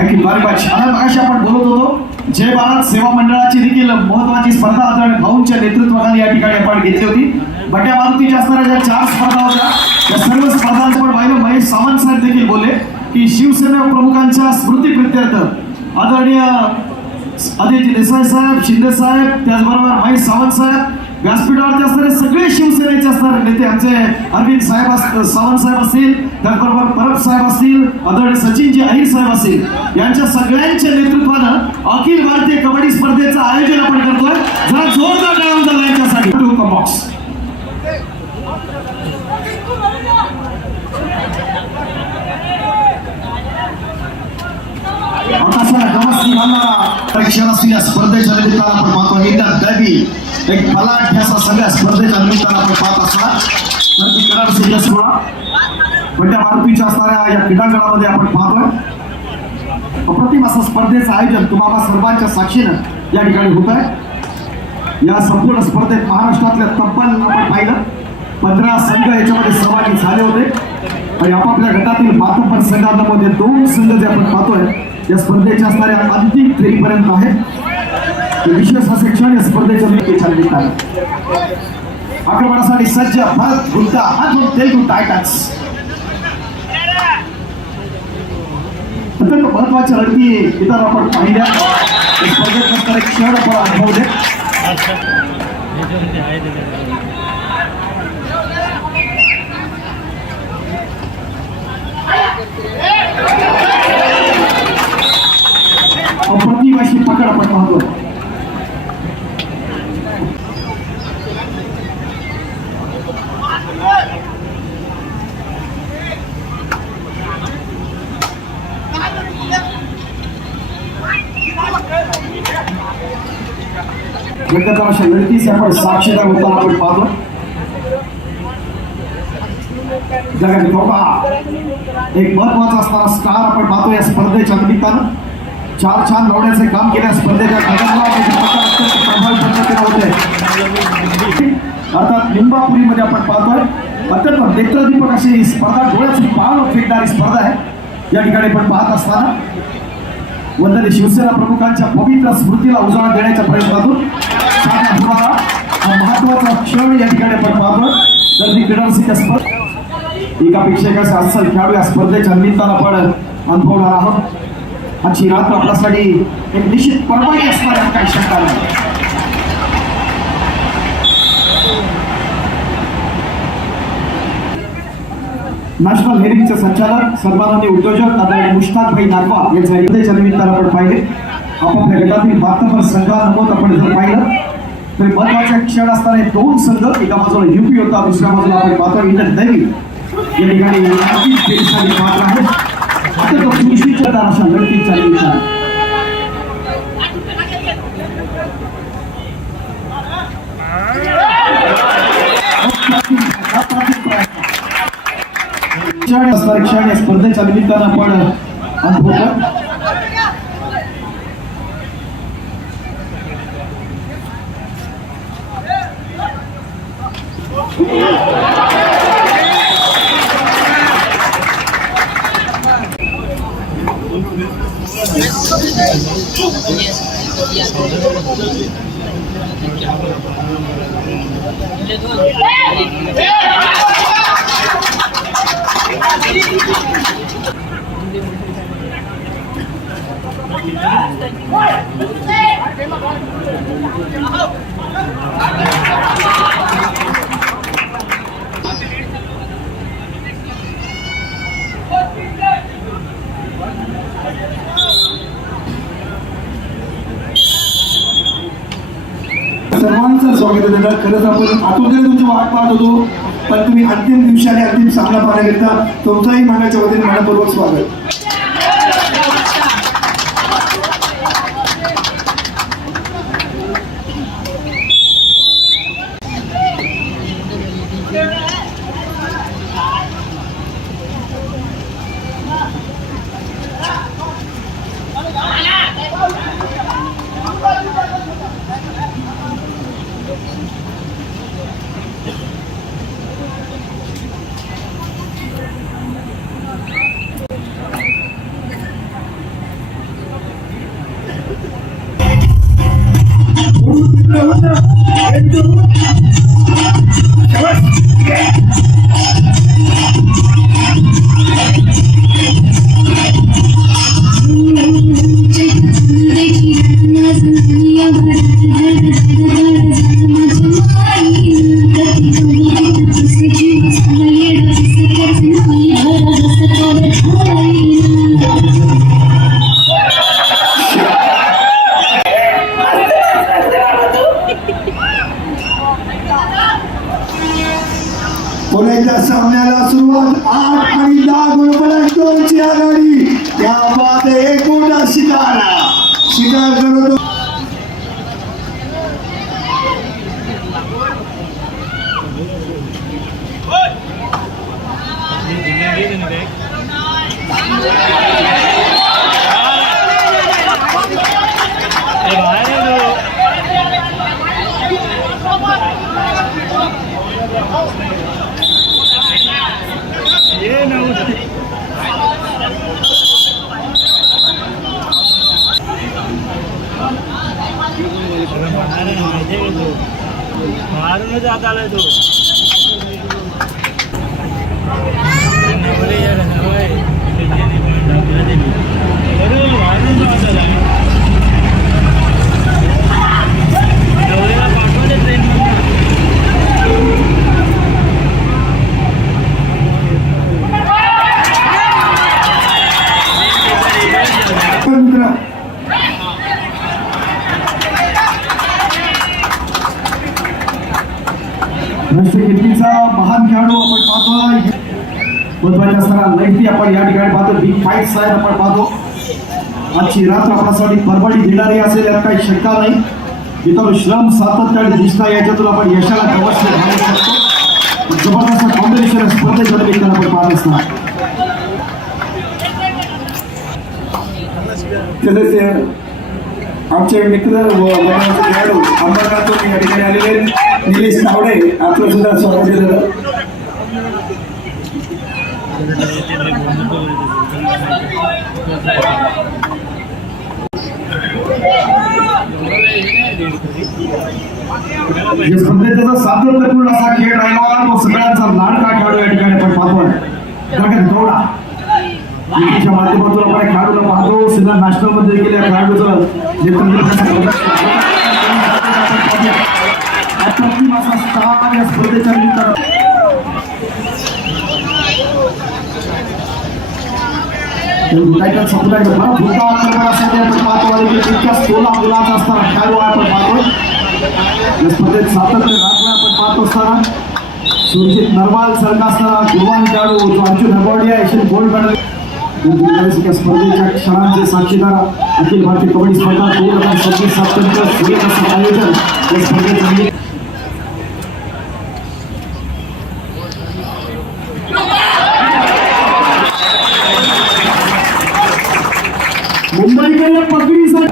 Thank you very much. आता मगाशी आपण बोलत होतो जय भारत सेवा मंडळाची देखील महत्वाची स्पर्धा आदरणीय भाऊंच्या नेतृत्वाखाली या ठिकाणी आपण घेतली होती. बट्या मारुतीच्या असणाऱ्या ज्या 4 स्पर्धा होत्या त्या सर्व स्पर्धांचं पण पाहिलं. महेश सावंत साहेब देखील बोलले की शिवसेना प्रमुखांच्या स्मृतीप्रित्यर्थ आदरणीय आदित्य देसाई साहेब, शिंदे साहेब, त्याचबरोबर महेश सावंत साहेब, व्यासपीठावरती असणारे सगळे शिवसेनेचे असणारे नेते आमचे अरविंद साहेब सावंत साहेब असतील, त्याचबरोबर परब साहेब असतील, आदरणीय सचिनजी अहिर साहेब असतील, यांच्या सगळ्यांच्या नेतृत्वानं अखिल भारतीय कबड्डी स्पर्धेचं आयोजन आपण करतोय. जरा जोरदार टाळ्या झाला यांच्यासाठी. टू बॉक्स परीक्षा असलेल्या स्पर्धेच्या निमित्तानं आपण पाहतो एकदा दबी एक फलाढ्याचा सगळ्या स्पर्धेच्या निमित्तानं आपण पाहत असणार नंतर क्रीडा सिरियस सोहळा बट्या मारुतीच्या असणाऱ्या या क्रीडांगणामध्ये आपण पाहतोय. अप्रतिम असं स्पर्धेचं आयोजन तुम्हाला सर्वांच्या साक्षीनं या ठिकाणी होत आहे. या संपूर्ण स्पर्धेत महाराष्ट्रातल्या तब्बल आपण पाहिलं 15 संघ याच्यामध्ये सहभागी झाले होते आणि आपापल्या गटातील 72 संघांमध्ये 2 संघ जे आपण पाहतोय या स्पर्धेच्या असणाऱ्या अंतिम फेरीपर्यंत आहेत. विशेष असे क्षण या स्पर्धेच्या निमित्ताने आक्रमणासाठी सज्ज भारत गुंता आणि तेलुगू टायटन्स. अत्यंत महत्वाच्या लढती इतर आपण पाहिल्या स्पर्धेत असणारे क्षण आपण अनुभवले. अप्रतिम अशी पकड आपण पाहतो. अशा लढतीचे आपण साक्षीदार होताना आपण पाहतो. जगात एक महत्वाचा असणारा स्टार आपण पाहतो या स्पर्धेच्या निमित्तानं. 4 छान लावण्याचे काम केल्या स्पर्धेच्या प्रभावी पद्धतीने होते. अर्थात लिंबापुरीमध्ये आपण पाहतोय अत्यंत नेत्रदीपक अशी स्पर्धा, डोळ्याची पाल फेकणारी स्पर्धा आहे. या ठिकाणी आपण पाहत असताना वंदनीय शिवसेना प्रमुखांच्या पवित्र स्मृतीला उजाळा देण्याच्या प्रयत्नातून महत्वाचा क्षण या ठिकाणी आपण पाहतोय. तर ती क्रीडारसिक स्पर्धा एकापेक्षा एक असे अस्सल खेळाडू या स्पर्धेच्या निमित्तानं आपण अनुभवणार आहोत. आजची रात्र आपल्यासाठी एक निश्चित परवानगी असणाऱ्या काही शंका नाही. नॅशनल हेरिंगचे संचालक सन्माननीय उद्योजक आदरणीय मुश्ताक भाई नागवा यांच्या स्पर्धेच्या निमित्तानं आपण पाहिले. आपापल्या गटातील 72 संघांमध्ये आपण जर पाहिलं तरी महत्वाचे क्षण असणारे 2 संघ, एका बाजूला युपी होता, दुसऱ्या बाजूला आपण पाहतो इंटर देवी या ठिकाणी पाहत आहे. अत्यंत सुशिक्षित अशा लढतीच्या निमित्तानं क्षण या स्पर्धेच्या निमित्तानं आपण अनुभवतो. सर्वांचं स्वागत आहे. खरंच आपण आतुरतेने तुमची वाट पाहत होतो, पण तुम्ही अंतिम दिवशी आणि अंतिम सामना पाहण्याकरिता तुमचाही मंडळाच्या वतीने मनपूर्वक स्वागत. पुण्याच्या सामन्याला सुरुवात 8 आणि 10 गोलफलकांची आघाडी. त्या बाद एक मोठा शिकार करतो. मारून जात आलाय तो पाठवले ट्रेन राष्ट्रीय केसरीचा महान खेळाडू आपण पाहतोय. महत्वाच्या असणारा लढती आपण या ठिकाणी पाहतो. बिग फाईट्स आहेत आपण पाहतो. आजची रात्र आपल्यासाठी परवडी देणारी असेल यात काही शंका नाही. इतर श्रम सातत्याने दिसता याच्यातून आपण यशाला अवश्य घालू शकतो. जबरदस्त कॉम्बिनेशन स्पर्धेच्या निमित्तानं आपण पाहत असणार. आमचे मित्र व मनाचे खेळाडू अंबरनाथून या ठिकाणी आलेले निलेश तावडे आपलं सुद्धा स्वागत केलं. या स्पर्धेचा सातत्यपूर्ण असा खेळ राहिला. तो सगळ्यांचा लाडका खेळाडू या ठिकाणी आपण पाहतोय. गगन गौडा युतीच्या माध्यमातून आपण खेळाडूला पाहतो. सिनियर नॅशनल मध्ये देखील या खेळाडूचं नेतृत्व अप्रतिम असा स्थान या स्पर्धेच्या निमित्तानं. टायटल संपल्यानंतर परत मुद्दा करण्यासाठी आपण पाहतो. तितक्याच 16 मुलाचा असताना खेळाडू आपण पाहतो. या स्पर्धेत सातत्य राखलं आपण पाहत असताना सुरजित नरवाल सारखा असताना गुणवान खेळाडू जो अर्जुन हबॉर्डिया एशियन गोल्ड मेडल स्पर्धेच्या क्षणांचे साक्षीदार अखिल भारतीय कबड्डी स्पर्धा 2026 अत्यंत सुरेख असं आयोजन या स्पर्धेचं. मुंबईकडे पकडीसाठी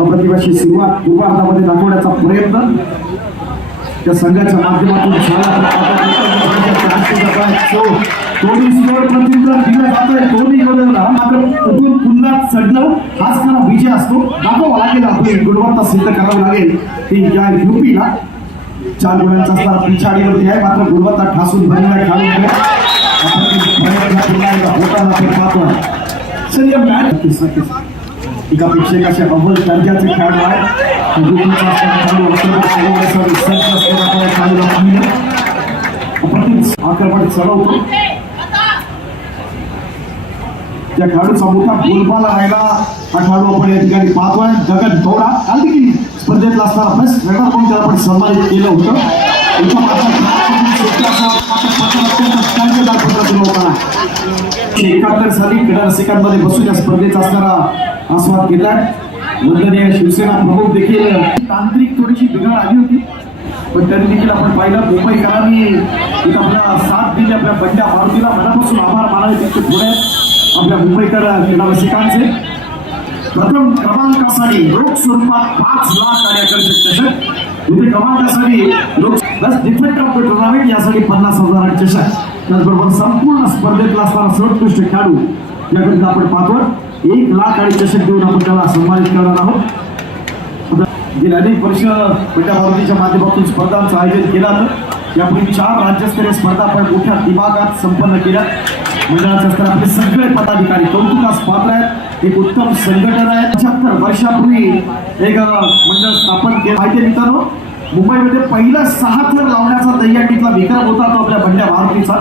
अप्रतिभाची सुरुवात पूर्वार्धामध्ये दाखवण्याचा प्रयत्न त्या संघाच्या माध्यमातून दोन्ही स्कोर प्रत्युत्तर दिलं जातोय. दोन्ही गोलंदाज मात्र कुठून पुन्हा चढणं हाच खरा विजय असतो. दाखवावा लागेल आपली गुणवत्ता सिद्ध करावी लागेल. ती या युपीला 4 गुणांचा असणारा पिछाडीवरती आहे. मात्र गुणवत्ता ठासून भरलेला खेळाडू पुन्हा एकदा होताना आपण पाहतोय. सर या मॅच एका प्रेक्षकाचे अव्वल दर्जाचे खेळाडू आहे. आक्रमण चढवतो. त्या खेळाडूचा मोठा बोलबाला राहिला हा खेळाडू आपण या ठिकाणी पाहतोय. गगन गौडा काल देखील स्पर्धेतला असताना बेस्ट रेडर म्हणून त्याला आपण सन्मानित केलं होतं. एकाहत्तर साली क्रीडा रसिकांमध्ये बसून या स्पर्धेचा असणारा आस्वाद घेतात. वंदनीय शिवसेना प्रमुख देखील तांत्रिक थोडीशी बिघाड आली होती पण तरी देखील आपण पाहिलं मुंबईकरांनी एक आपला साथ दिली. आपल्या बंड्या मारुतीला मनापासून आभार मानावे तितके पुढे आपल्या मुंबईकर क्रीडा रसिकांचे. प्रथम क्रमांकासाठी रोख स्वरूपात 5 लाख आणि आकर्षक चषक. द्वितीय क्रमांकासाठी best defender of the tournament यासाठी 50,000 चषक. त्याचबरोबर संपूर्ण स्पर्धेतला असणारा सर्वोत्कृष्ट खेळाडू याकरिता आपण पाहतो 1 लाख आणि चषक देऊन आपण त्याला सन्मानित करणार आहोत. गेली अनेक वर्ष बंड्या मारुतीच्या माध्यमातून स्पर्धांचं आयोजन केलं जातं. यापूर्वी 4 राज्यस्तरीय स्पर्धा आपण मोठ्या दिमागात संपन्न केल्या. मंडळाच्या स्तरावर आपले सगळे पदाधिकारी कौतुकास पात्र आहेत. एक उत्तम संघटन आहे. 75 वर्षापूर्वी एक मंडळ स्थापन केलं. माहिती मित्रांनो, मुंबईमध्ये पहिला 6 थर लावण्याचा दहीहंडीतला विक्रम होता तो आपल्या बंड्या मारुतीचा.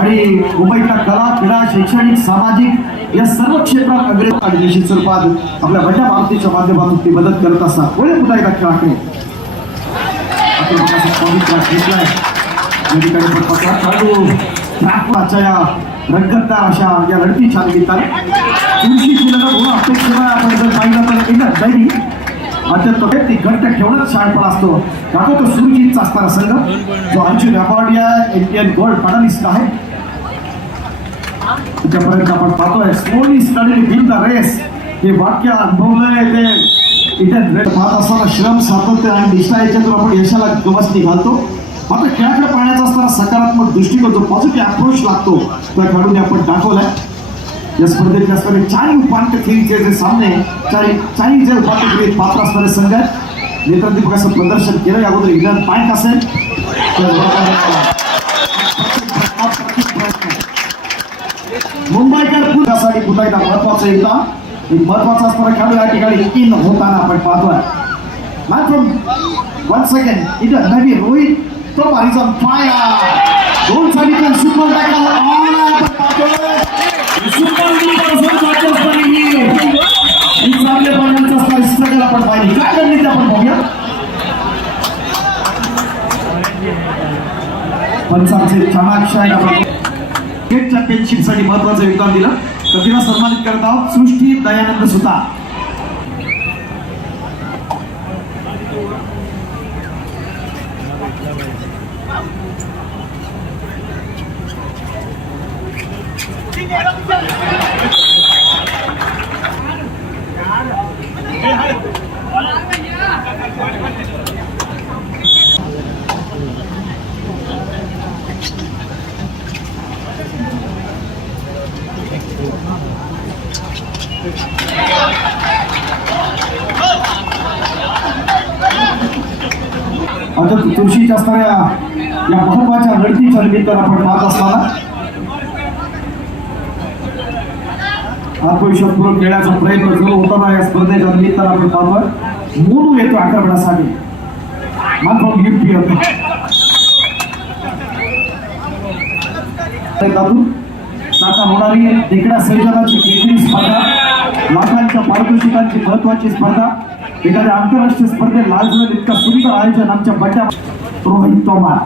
आणि मुंबईतल्या कला, क्रीडा, शैक्षणिक, सामाजिक या सर्व क्षेत्रात अग्रेसर निश्चित स्वरूपात आपल्या बंड्या मारुतीच्या माध्यमातून ती मदत करत असतात. पुढे पुन्हा एकदा खेळाकडे या रंगतदार अशा या लढतीच्या निमित्ताने तुळशीची लढत होणं अपेक्षित आपण जर पाहिलं तर एकच दैवी अत्यंत ती घट्ट ठेवणंच शाळपण असतो. दाखव तो सुरजीतचा असणारा संघ जो अर्जुन अवॉर्डिया इंडियन गोल्ड मेडलिस्ट आहे. त्याच्यापर्यंत आपण पाहतोय slowly steady win the race हे वाक्य अनुभवलंय ते इथे पाहत असताना श्रम, सातत्य आणि निष्ठा याच्यातून आपण यशाला गवसणी घालतो. मात्र खेळाकडे पाहण्याचा असताना सकारात्मक दृष्टिकोन जो पॉझिटिव्ह अप्रोच लागतो त्या खेळाडूने आपण दाखवलाय. या स्पर्धेत असणारे 4 उपांत्य फेरीचे जे सामने 4 जे उपांत्य फेरीत पात्र असणारे संघ आहेत नेत्रदीपकाचं प्रदर्शन केलं. या अगोदर इंग्लंड बँक असेल मुंबईकर पुण्यासाठी पुन्हा एकदा महत्वाचं येतं. एक महत्वाचा असणारा खेळाडू या ठिकाणी इन होताना आपण पाहतोय. Not from 1 second. इथं नवी रोहित तो मारीचा फायर दोन सालीतून सुपर टाकला आपण पाहतोय. सुपर चांगले पाण्याचा स्ट्रगल आपण पाहिली. काय करणे ते आपण बघूया. पंचांचे चाणाक्ष स्टेट चॅम्पियनशिप साठी महत्वाचं योगदान दिलं तर तिला सन्मानित करत आहोत सृष्टी दयानंद सुता. आता तुळशीच्या असणाऱ्या या महत्वाच्या लढतीच्या निमित्तानं आपण पाहत असताना आत्मविश्वासपूर्वक खेळण्याचा प्रयत्न सुरू होताना या स्पर्धेच्या निमित्तानं आपण पाहतोय. मोनू येतो आक्रमणासाठी मात्र युपी होते साता होणारी देखण्या संयोजनाची केंद्रीय स्पर्धा, लाखांच्या पारितोषिकांची महत्वाची स्पर्धा, एखाद्या आंतरराष्ट्रीय स्पर्धेत लाजलं इतका सुंदर आयोजन आमच्या बंड्या रोहित तोमार.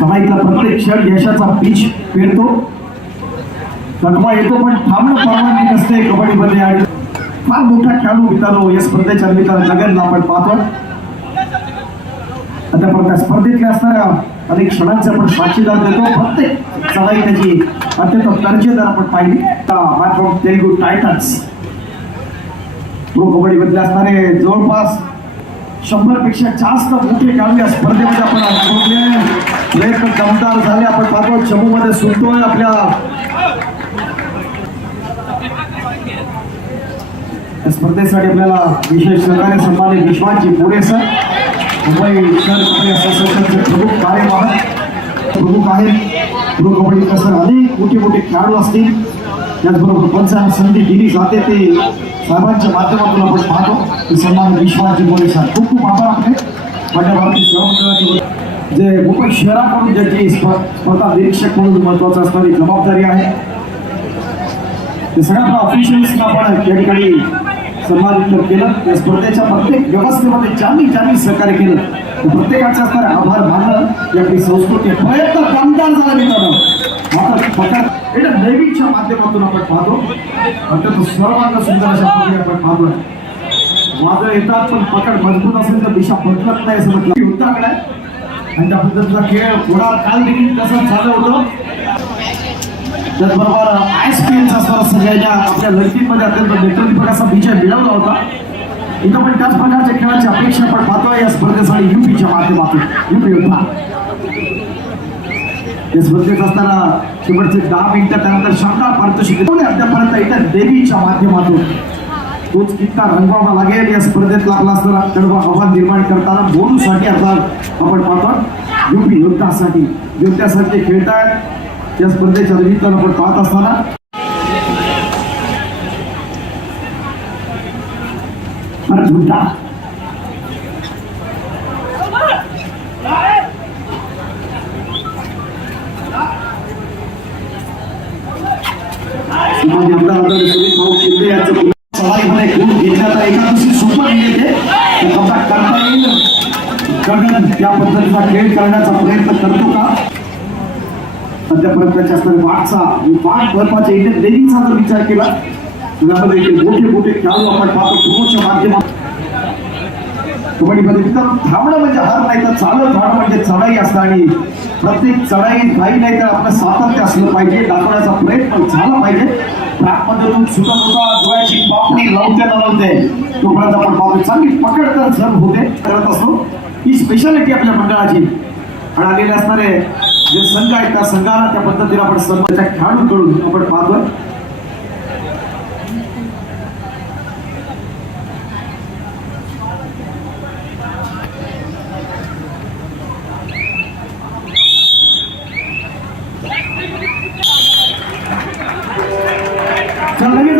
समाईतला प्रत्येक क्षण यशाचा पीच पेरतो. लढवा येतो पण थांबणं परवानगी नसते कबड्डीमध्ये. आणि फार मोठा खेळाडू मित्रांनो या स्पर्धेच्या निमित्तानं जगनला आपण पाहतो. आता स्पर्धेतल्या असणाऱ्या अनेक क्षणांचे आपण साक्षीदार देतो. प्रत्येक चढाई त्याची अत्यंत दर्जेदार आपण पाहिली. तेलुगू टायटन्स प्रो कबड्डीमध्ये असणारे जवळपास 100 पेक्षा जास्त मोठे खेळाडू या स्पर्धेमध्ये आपण अनुभवले. दमदार झाले आपण पाहतो. जम्मूमध्ये सुटतोय आपल्या स्पर्धेसाठी आपल्याला विशेष सहकार्य सन्मानित विश्वासजी मोरे सर, मुंबई शहर कबड्डी असोसिएशनचे प्रमुख आहेत. प्रो कबड्डी सर अनेक मोठे खेळाडू असतील. त्याचबरोबर पंचायत संधी दिली जाते ते साहेबांच्या माध्यमातून आपण पाहतो. सन्मानित विश्वासजी मोरे सर खूप खूप आभार आपले. बंड्या मारुती सेवा जे मुंबई शहराकडून ज्याची स्पर्धा निरीक्षक म्हणून महत्वाचं असणारी जबाबदारी आहे ते सगळ्या ऑफिशियल्सना आपण या ठिकाणी सन्मानित केलं. या स्पर्धेच्या प्रत्येक व्यवस्थेमध्ये ज्यांनी सहकार्य केलं प्रत्येकाचा असणारे आभार मानलं. ही आपली संस्कृती प्रयत्न दमदार झाला मित्रांनो. मात्र पकड एका नैविकच्या माध्यमातून आपण पाहतो. अत्यंत सर्वांना सुंदर अशा प्रकारे आपण पाहतोय. वादळ येतात पण पकड मजबूत असेल तर दिशा बदलत नाही असं म्हटलं युद्धाकडे. आणि त्या पद्धतीचा खेळ थोडा काल देखील तसंच झालं होतं. त्याचबरोबर ISPN असणारा सगळ्या आपल्या लढतीमध्ये अत्यंत नेतृत्वाचा विजय मिळवला होता. इथं पण त्याच प्रकारच्या खेळाची अपेक्षा आपण पाहतोय या स्पर्धेसाठी युपीच्या माध्यमातून. युपी योद्धा या स्पर्धेत असताना शेवटचे 10 मिनिटं त्यानंतर शानदार पारितोषिक अद्यापर्यंत इथं देवीच्या माध्यमातून तोच कितका रंगवावा लागेल या स्पर्धेत लागला असताना सर्व आव्हान निर्माण करताना बोलूसाठी आता आपण पाहतो युपी योद्धासाठी खेळतायत या स्पर्धेच्या निमित्तानं आपण पाहत असताना झुंटा एकादशी सुपर येते करता येईल गगन त्या पद्धतीचा खेळ करण्याचा प्रयत्न करतो का सध्यापर्यंतच्या असणाऱ्या वाट महत्वाच्या इंडियन लेडीजचा जर विचार केला त्यामध्ये मोठे खेळाडू आपण पाहतो प्रोच्या माध्यमात कबड्डीमध्ये मित्रांनो थांबणं म्हणजे हार नाही तर चालत राहणं म्हणजे चढाई असतं आणि प्रत्येक चढाई काही नाही तर आपलं सातत्य असलं पाहिजे दाखवण्याचा प्रयत्न झाला पाहिजे ट्रॅकमधून सुद्धा होता डोळ्याची पापणी लावते न लावते तोपर्यंत आपण पाहतो चांगली पकड तर जर होते करत असतो ही स्पेशालिटी आपल्या मंडळाची आणि आलेले असणारे जे संघ आहेत त्या संघाला त्या पद्धतीने आपण संघाच्या खेळाडूंकडून आपण पाहतोय लगेच